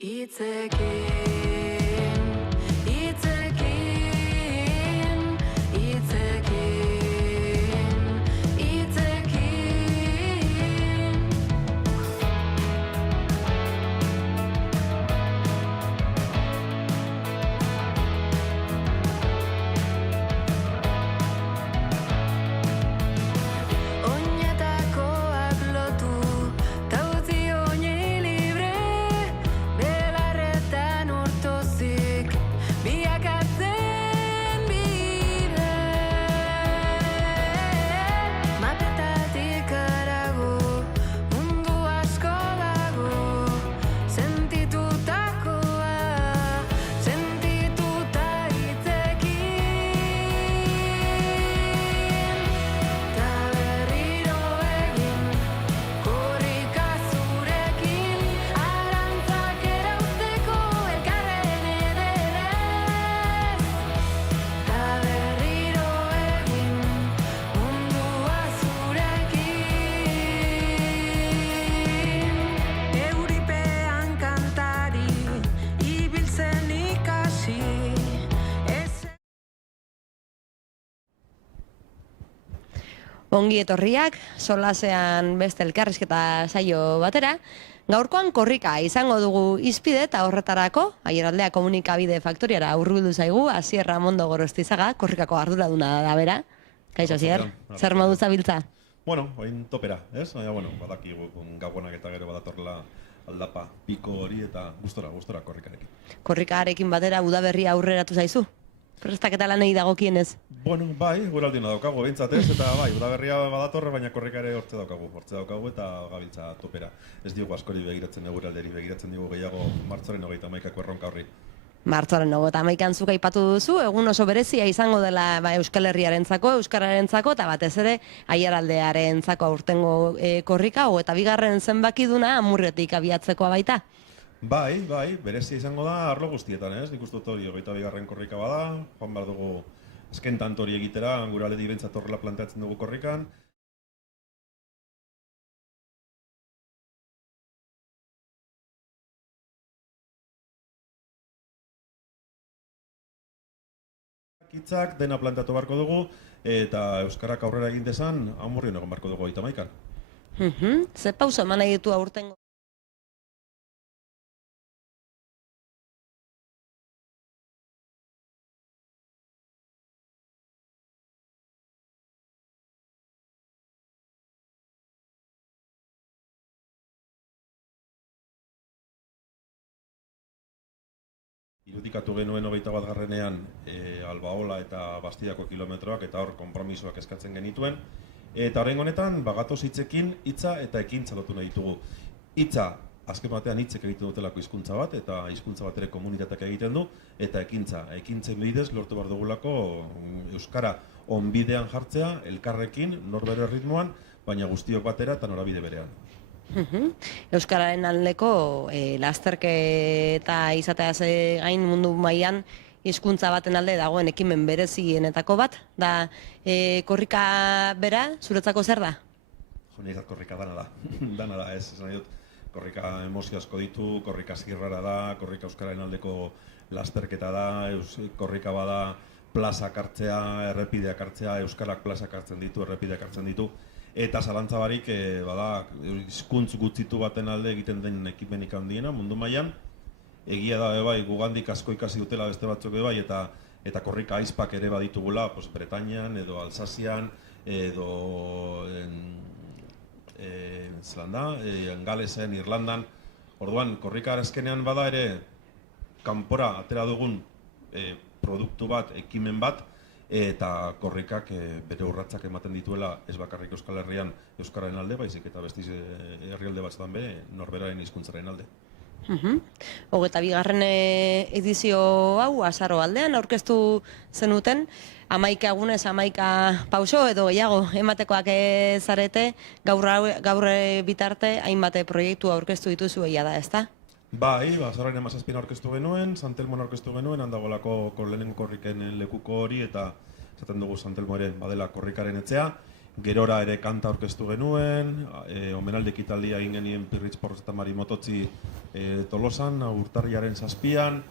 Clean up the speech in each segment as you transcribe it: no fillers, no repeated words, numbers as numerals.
Itzekin, itzekin, itzekin, itzekin. Oinetakoak lotu, ta utzi oinei libre, belarretan urtozik, biakatzen bide. Mapetatik harago, mundu asko dago, sentitutakoa, sentituta hitzekin. Ta berriro egin, korrika zurekin, arantzak erauzteko elkarren ederez. Ta berriro egin, mundua zurekin. Euripean kantari, ibiltzen ikasi, Ongi etorriak, solasean beste elkarrizketa saio batera. Gaurkoan korrika izango dugu hizpide eta horretarako, Aiaraldea komunikabide faktoriara hurbildu zaigu, Asier Ramondo Gorostizaga, korrikako arduraduna da bera. Kaixo, Asier, zer modu zabiltza? Bueno, oin topera, ez? Baina, bueno, badakigu gabonak eta gero badatorrela aldapa piko hori eta gustora korrikarekin. Korrikarekin batera udaberria aurreratu zaizu? Prestaketa lanei dagokienez. Bueno, bai, guraldina daukagu, behintzat ez, eta bai, udaberria badatorre, baina korrikare hortze daukagu eta gabiltza topera. Ez diogu askori begiratzen eguralderi, begiratzen dugu gehiago martzoaren 31ko erronka horri. Martxoaren 31an zuk aipatu duzu, egun oso berezia izango dela Euskal Herriarentzako, Euskararentzako eta batez ere Aiaraldearentzako aurtengo korrika, eta bigarren zenbakiduna Amurretik abiatzekoa baita. Bai, berezia izango da arlo guztietan, ez? Nik uste dut hori 22. korrika bada, joan behar dugu azken tanto hori egitera, gure aldetik behintzat horrela planteatzen dugu korrikan. Hitzak dena planteatu beharko dugu, eta euskarak aurrera egin dezan, Amurrion egon beharko dugu 31an. Ze pauso eman nahi ditu aurtengo? Irudikatu genuen 21. Albaola eta Bastiako kilometroak eta hor konpromisoak eskatzen genituen. Eta horren honetan, bagatoz hitzekin hitza eta ekintza lotu nahi ditugu. Hitza, azken batean hitzek egiten dutelako hizkuntza bat, eta hizkuntza bat ere komunitateak egiten du, eta ekintzen bidez lortu behar dugulako euskara onbidean jartzea, elkarrekin, norbere ritmoan, baina guztiok batera eta norabide berean. Euskararen aldeko lasterketa izateaz gain mundu mailan hizkuntza baten alde dagoen ekimen berezienetako bat, da korrika bera, zuretzako zer da? Niretzat korrika dana da, ez nahi dut. Korrika emozio asko ditu, korrika zirrara da, korrika euskararen aldeko lasterketa da, korrika bada plazak hartzea, errepideak hartzea, euskarak plazak hartzen ditu, errepideak hartzen ditu. Eta zalantza barik, bada, hizkuntz gutzitu baten alde egiten den ekimenik handiena mundu mailan. Egia da bai, gugandik asko ikasi dutela beste batzuk bai, eta korrika aizpak ere baditugula, Bretañan edo Alsazian edo Galesen, Irlandan. Orduan, korrika azkenean bada ere kanpora atera dugun produktu bat, ekimen bat, eta korrikak bere urratsak ematen dituela ez bakarrik Euskal Herrian euskararen alde, baizik eta beste herrialde batzuetan be norberaren hizkuntzaren alde. 22. edizio hau azaro aldean aurkeztu zenuten, 11 egunez 11 pauso edo gehiago ematekoak zarete, gaur bitarte hainbat proiektu aurkeztu dituzu egia da, ezta? Bai, azaroaren 17 aurkeztu genuen, Santelmon aurkeztu genuen, handagolako lehenengo korriken lekuko hori, eta esaten dugu Santelmo ere badela korrikaren etxea. gerora ere kanta aurkeztu genuen, omenaldi ekitaldia egin genien Pirritx Porrotz eta Mari Mototzi Tolosan, urtarriaren 7an,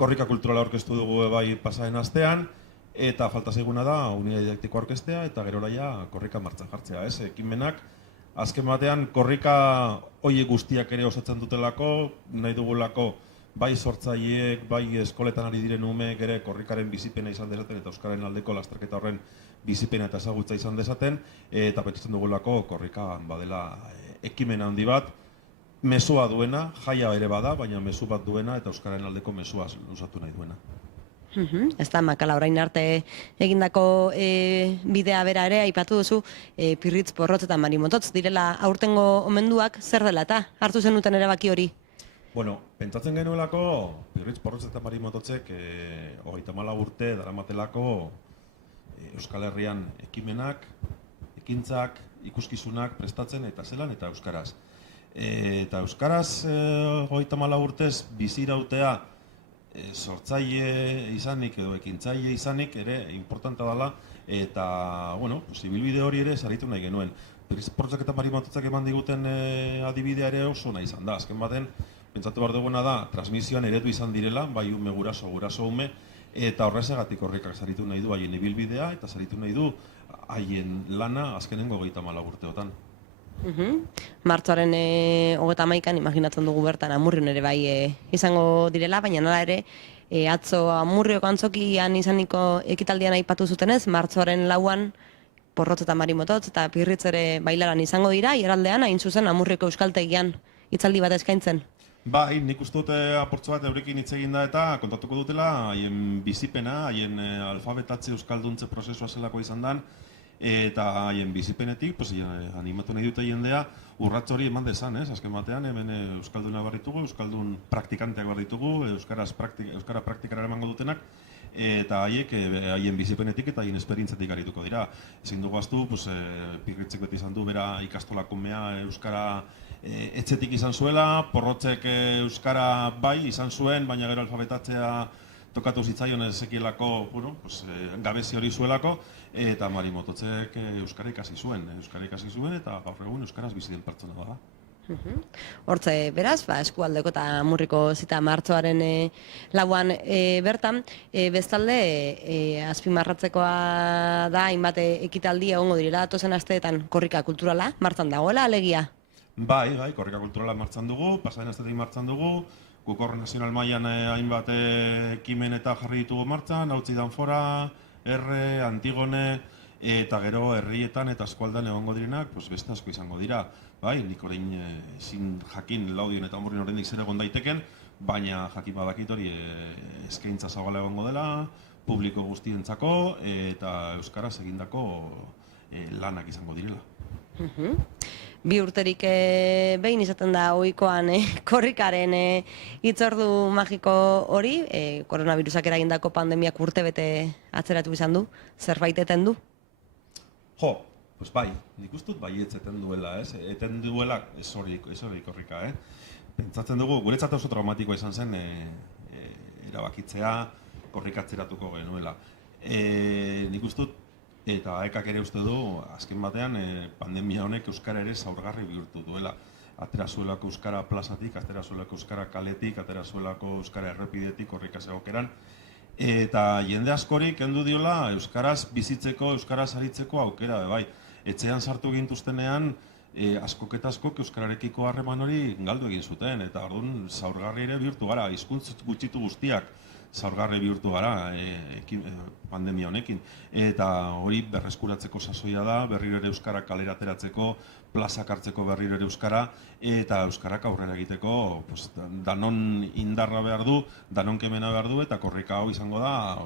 korrika kulturala aurkeztu dugu bai pasaren astean, eta falta zaiguna da unidade didaktikoa aurkeztea eta gerora ja korrika martxan jartzea, ez? Ekimenak azken batean korrika horiek guztiak ere osatzen dutelako, nahi dugulako bai sortzaileek, bai eskoletan ari diren umeek ere korrikaren bizipena izan dezaten eta euskararen aldeko lasterketa horren bizipena eta ezagutza izan dezaten, eta pentsatzen dugulako korrika badela ekimen handi bat, mezua duena, jaia ere bada, baina mezu bat duena eta euskararen aldeko mezua luzatu nahi duena. Ez da, makala orain arte egindako bidea bera ere, aipatu duzu, Pirritx Porrotz eta Mari Mototz direla aurtengo omenduak, zer dela eta hartu zenuten erabaki hori? Bueno, pentsatzen genuelako, Pirritx Porrotz eta Mari Mototzek 34 urte daramatelako Euskal Herrian ekimenak, ekintzak, ikuskizunak prestatzen eta zelan eta euskaraz. Eta euskaraz 34 urtez bizirautea sortzaile izanik edo ekintzaile izanik ere importanta dela eta, bueno, ibilbide hori ere saritu nahi genuen. Pirritx Porrotzek eta Mari Mototzek eman diguten adibidea ere oso nahi izan da. Azken baten, pentsatu behar duguna da, transmisioan eredu izan direla, bai ume guraso ume, eta horrezegatik korrikak saritu nahi du haien ibilbidea eta saritu nahi du haien lana azkenengo 34 urteotan. Martxoaren 31an imaginatzen dugu bertan Amurrion ere bai izango direla, baina nola ere atzo Amurrioko antzokian izaniko ekitaldian aipatu zutenez, martxoaren 4an Porrotz eta Mari Mototz eta Pirritx ere bailaran izango dira, ieraldean hain zuzen Amurrioko euskaltegian hitzaldi bat eskaintzen. Bai, nik uste dut aportzu bat eurekin hitz egin da eta kontatuko dutela haien bizipena, haien alfabetatze euskalduntze prozesua zelako izan dan, eta haien bizipenetik, animatu nahi dute jendea, urrats hori eman dezan, ez? Azken batean, hemen euskalduna barritugu, euskaldun praktikanteak barritugu, euskara praktikara emango dutenak, eta haiek haien bizipenetik eta haien esperientzatik arituko dira. Ezin dugu aztu, Pirritzek beti izan du, bera ikastolako mea euskara etxetik izan zuela, Porrotzek euskara bai izan zuen, baina gero alfabetatzea tokatu zitzaion ezekielako, gabezi hori zuelako, eta Mari Mototzek euskara ikasi zuen eta gaur egun euskaraz bizi den pertsona da. Hortze, beraz, eskualdeko eta Amurriko zita martxoaren 4an bertan, bestalde azpimarratzekoa da hainbat ekitaldi egongo direla datozen asteetan korrika kulturala martxan dagoela alegia? Bai, korrika kulturala martxan dugu, pasaren astetik martxan dugu, guk hor nazional mailan hainbat ekimen eta jarri ditugu martxan, Hautzi Danfora, Erre, Antigone, eta gero herrietan eta eskualdan egongo direnak, beste asko izango dira. Bai, nik orain ezin jakin Laudion eta Amurrion oraindik zer egon daiteken, baina jakin badakit hori eskaintza zabala egongo dela, publiko guztientzako eta euskaraz egindako lanak izango direla. Bi urterik behin izaten da ohikoan korrikaren hitzordu magiko hori, koronavirusak eragindako pandemiak urtebete atzeratu izan du, zerbait eten du? Bai, nik uste dut bai eten duela, ez? Eten duela ez hori korrika, Pentsatzen dugu, guretzat oso traumatikoa izan zen erabakitzea korrikatzeratuko genuela. Nik uste dut, eta ekak ere uste du, azken batean pandemia honek euskara ere zaurgarri bihurtu duela. Atera zuelako euskara plazatik, atera zuelako euskara kaletik, atera zuelako euskara errepidetik korrikaz egokeran. Eta jende askorik kendu diola euskaraz bizitzeko, euskaraz aritzeko aukera, bai. Etxean sartu gintuztenean, askok eta askok euskararekiko harreman hori galdu egin zuten, eta orduan zaurgarri ere bihurtu gara, hizkuntz gutxitu guztiak zaurgarri bihurtu gara pandemia honekin. Eta hori berreskuratzeko sasoia da, berriro ere euskara kalera ateratzeko, plazak hartzeko berriro ere euskara, eta euskarak aurrera egiteko danon indarra behar du, danon kemena behar du, eta korrika hau izango da,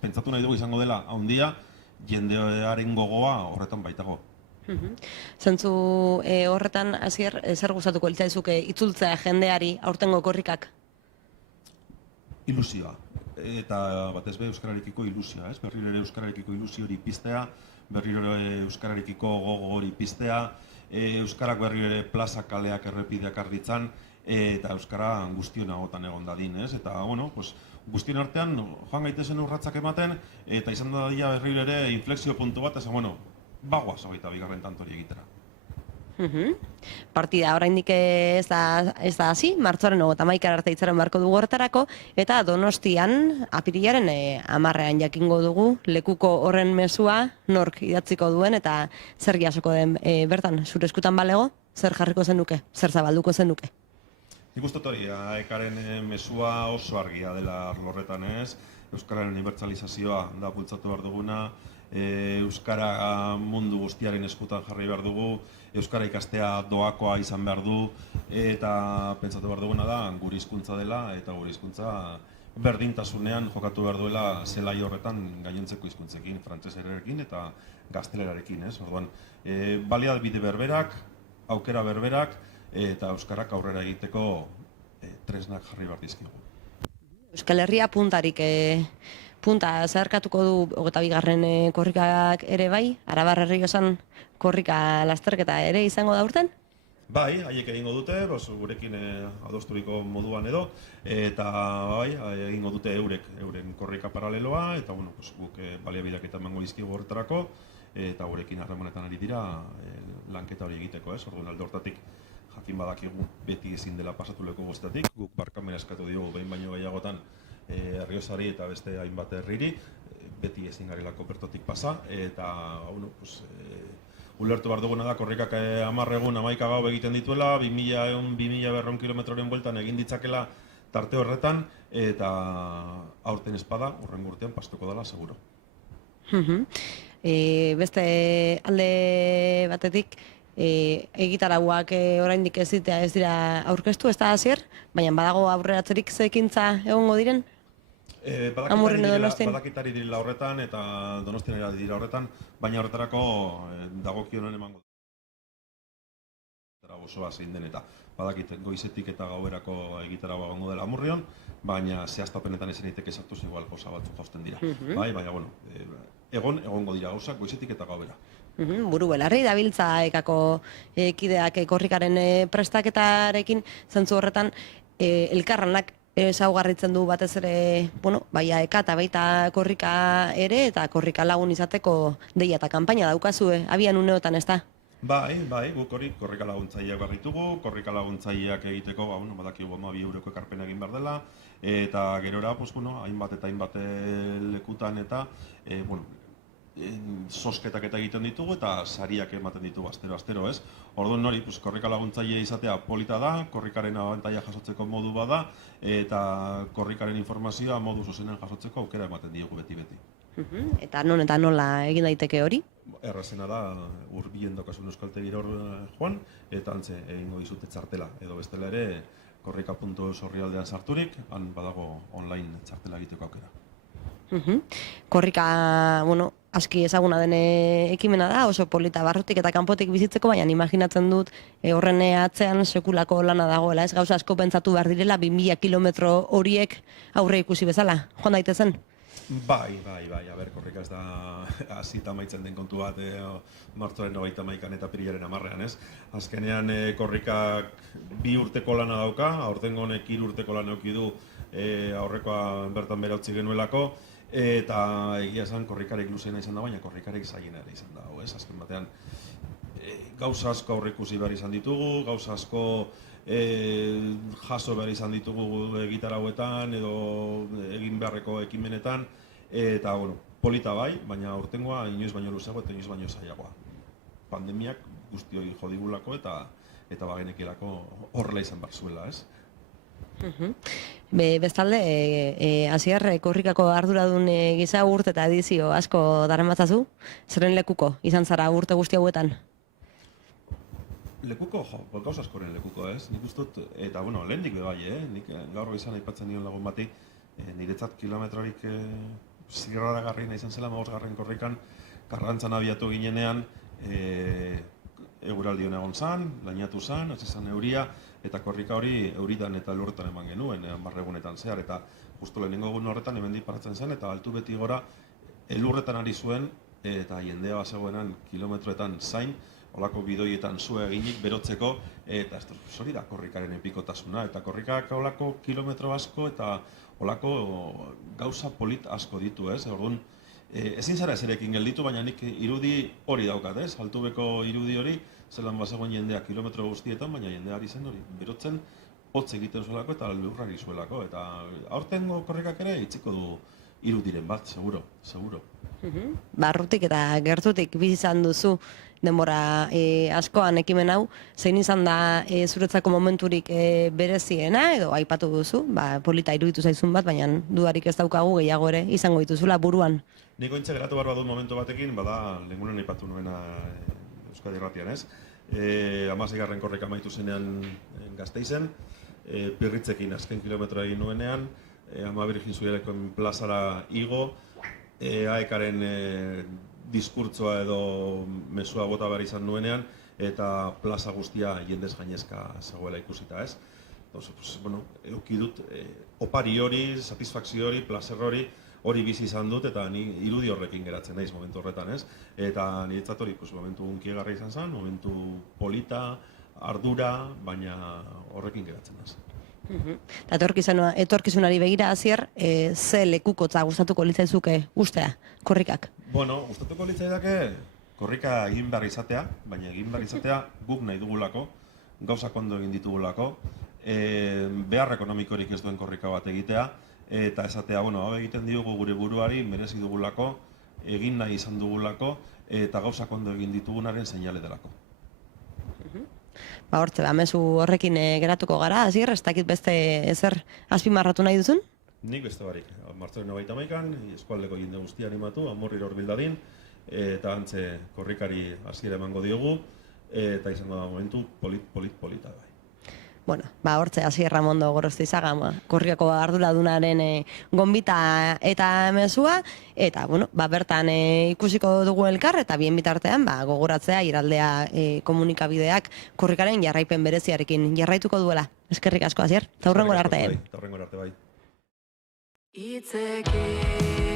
pentsatu nahi dugu izango dela, handia, jendearen gogoa horretan baitago. Zentzu horretan, Asier, zer gustatuko litzaizuke itzultzea jendeari aurtengo korrikak? Ilusioa, eta batez be euskararekiko ilusioa, ez? Berriro ere euskararekiko ilusio hori piztea, berriro ere euskararekiko gogo hori piztea, euskarak berriro ere plaza kaleak errepideak arditzan, eta euskara guztion agotan egon dadin, ez? Eta, guztien artean joan gaitezen urratsak ematen, eta izan da dira berriro ere inflexio puntu bat, bagoaz 22. tantori egitera. Partida oraindik ez da hasi, martxoaren 31 arte itxaron beharko dugu horretarako, eta Donostian apirilaren 10ean jakingo dugu lekuko horren mezua nork idatziko duen eta zer jasoko den bertan. Zure eskutan balego, zer jarriko zenuke, zer zabalduko zenuke? Nik uste hori, AEKaren mezua oso argia dela arlo horretan ez, Euskararen unibertsalizazioa da bultzatu behar duguna, Euskara mundu guztiaren eskutan jarri behar dugu, Euskara ikastea doakoa izan behar du, eta pentsatu behar duguna da gure hizkuntza dela, eta gure hizkuntza berdintasunean jokatu behar duela zelai horretan gainontzeko hizkuntzekin, frantseserarekin eta gaztelerarekin, ez? Orduan, baliabide berberak, aukera berberak, eta Euskarak aurrera egiteko tresnak jarri behar dizkigu. Euskal Herria punta zeharkatuko du 22. Korrikak ere bai, Arabar Errioxan korrika lasterketa ere izango da urten? Bai, haiek egingo dute, gurekin adosturiko moduan edo, eta bai, egingo dute euren korrika paraleloa, eta bueno, guk baliabideak eta emango dizkigu horretarako, eta gurekin harremanetan ari dira lanketa hori egiteko, ez? Orduan alde hortatik jakin badakigu beti ezin dela pasatu leku guztietatik, guk barkamena eskatu diogu behin baino gehiagotan Errioxari eta beste hainbat herriri, beti ezin garelako bertotik pasa, eta ulertu behar duguna da korrikak 10 egun 11 gau egiten dituela, 2000-2200 kilometroren bueltan egin ditzakela tarte horretan, eta aurten espada, urren urtean pastuko dela, seguro. Beste alde batetik, egitarauak oraindik ez dira aurkeztu, ez da hasier, baina badago aurreratzerik zekintza egongo diren? Badakitari direla horretan eta Donostian dira horretan, baina horretarako dagokionen emango osoa zein den eta badakit goizetik eta gauerako egitaragoa egongo dela Amurrion, baina zehaztapenetan ezin daiteke sartuz igual gauza batzuk jausten dira. Bai, baina bueno, egongo dira gauzak goizetik eta gauera. Buru belarri dabiltza ekako kideak korrikaren prestaketarekin, zentzu horretan elkarranak ezaugarritzen du batez ere, bai AEK eta baita korrika ere, eta korrika lagun izateko deia eta kanpaina daukazue, abian uneotan ez da? Bai, guk hori korrika laguntzaileak behar ditugu, korrika laguntzaileak egiteko, badakigu 2 euroko ekarpena egin behar dela, eta gerora, hainbat eta hainbat lekutan eta, sosketak eta egiten ditugu eta sariak ematen ditugu astero, ez? Orduan hori, korrika laguntzaile izatea polita da, korrikaren abantaila jasotzeko modu bada, eta korrikaren informazioa modu zuzenen jasotzeko aukera ematen diogu beti. Eta non eta nola egin daiteke hori? Errazena da, Urbilen daukasun euskaltegira hor joan, eta antze egingo dizute txartela, edo bestela ere korrika.eus orrialdean sarturik, han badago online txartela egiteko aukera. Korrika, aski ezaguna den ekimena da, oso polita barrutik eta kanpotik bizitzeko, baina imaginatzen dut horren atzean sekulako lana dagoela, ez gauza asko pentsatu behar direla 2000 kilometro horiek aurre ikusi bezala, joan daitezen? Bai, korrika ez da hasita amaitzen den kontu bat martxoaren 31 eta apirilaren 10ean, ez? Azkenean korrikak 2 urteko lana dauka, aurtengo honek 3 urteko lana eduki du aurrekoa bertan bera utzi genuelako, eta egia esan korrikarik luzeena izan da, baina korrikarik zailena ere izan da, ez? Azken batean gauza asko aurreikusi behar izan ditugu, gauza asko jaso behar izan ditugu egitarauetan edo egin beharreko ekimenetan, eta polita bai, baina aurtengoa inoiz baino luzeago eta inoiz baino zailagoa. Pandemiak guztioi jodigulako eta bagenekilako horrela izan behar zuela, ez? Bestalde, Asier, korrikako arduradun gisa urte eta edizio asko daramatzazu, zeren lekuko izan zara urte guzti hauetan? Lekuko, gauza askoren lekuko, ez? Nik ustut, eta lehendik bebai, nik gaur izan aipatzen nion lagun bati, niretzat kilometrorik zirraragarriena izan zela, 5. korrikan, Karrantzan abiatu ginenean, eguraldi hona egon zan, lainatu zan, hasi zan euria, eta korrika hori euritan eta lurretan eman genuen, 10 egunetan zehar, eta justu lehenengo egun horretan hemendik paratzen zen, eta altu beti gora elurretan ari zuen, eta jendea bazegoenan kilometroetan zain, olako bidoietan zua eginik berotzeko, eta ez hori da korrikaren epikotasuna, eta korrikak olako kilometro asko eta olako gauza polit asko ditu, ez? Orduan, ezin zara ezerekin gelditu, baina nik irudi hori daukat, ez? Altubeko irudi hori, zelan bazegoen jendea kilometro guztietan, baina jendea ari zen hori, berotzen, hotz egiten zuelako eta lurrari zuelako. Eta aurtengo korrikak ere itziko du irudiren bat, seguro. Barrutik eta gertutik bizi izan duzu denbora askoan ekimen hau, zein izan da zuretzako momenturik bereziena edo aipatu duzu, polita iruditu zaizun bat, baina dudarik ez daukagu gehiago ere izango dituzula buruan. Niko intxe geratu behar badut momentu batekin, bada lehengunen aipatu nuena Euskadi Irratian, ez? 16. korrika amaitu zenean Gasteizen, Pirritzekin azken kilometroa egin nuenean, Ama Birjin Zubialekoen plazara igo, AEKaren diskurtsoa edo mesua bota behar izan nuenean, eta plaza guztia jendez gainezka zegoela ikusita, ez? Entonces, bueno, eduki dut, opari hori, satisfakzio hori, placer hori bizi izan dut, eta ni irudi horrekin geratzen naiz momentu horretan, ez? Eta niretzat hori, momentu unkiegarra izan zen, momentu polita, ardura, baina horrekin geratzen naiz. Etorkizunari begira Asier, ze lekukotza gustatuko litzaizuke ustea, korrikak? Bueno, gustatuko litzaidake korrika egin behar izatea, baina egin behar izatea guk nahi dugulako, gauzak ondo egin ditugulako, behar ekonomikorik ez duen korrika bat egitea, eta esatea, hau egiten diogu gure buruari, merezi dugulako, egin nahi izan dugulako, eta gauzak ondo egin ditugunaren seinale delako. Hortze, mezu horrekin geratuko gara, Asier, ez dakit beste ezer azpimarratu nahi duzun? Nik beste barik. Martxoaren 21an, eskualdeko jende guztia animatu, amorrir hor bildadin, eta antze korrikari hasiera emango diogu, eta izango da momentu polita bai. Bueno, hortze, Asier Ramondo Gorostizaga, korrikako arduradunaren gonbita eta mezua, eta, bertan ikusiko dugu elkar, eta bien bitartean, gogoratzea, iraldea komunikabideak korrikaren jarraipen bereziarekin jarraituko duela. Eskerrik asko, Asier, eta hurrengora arte. Bai. Itzekin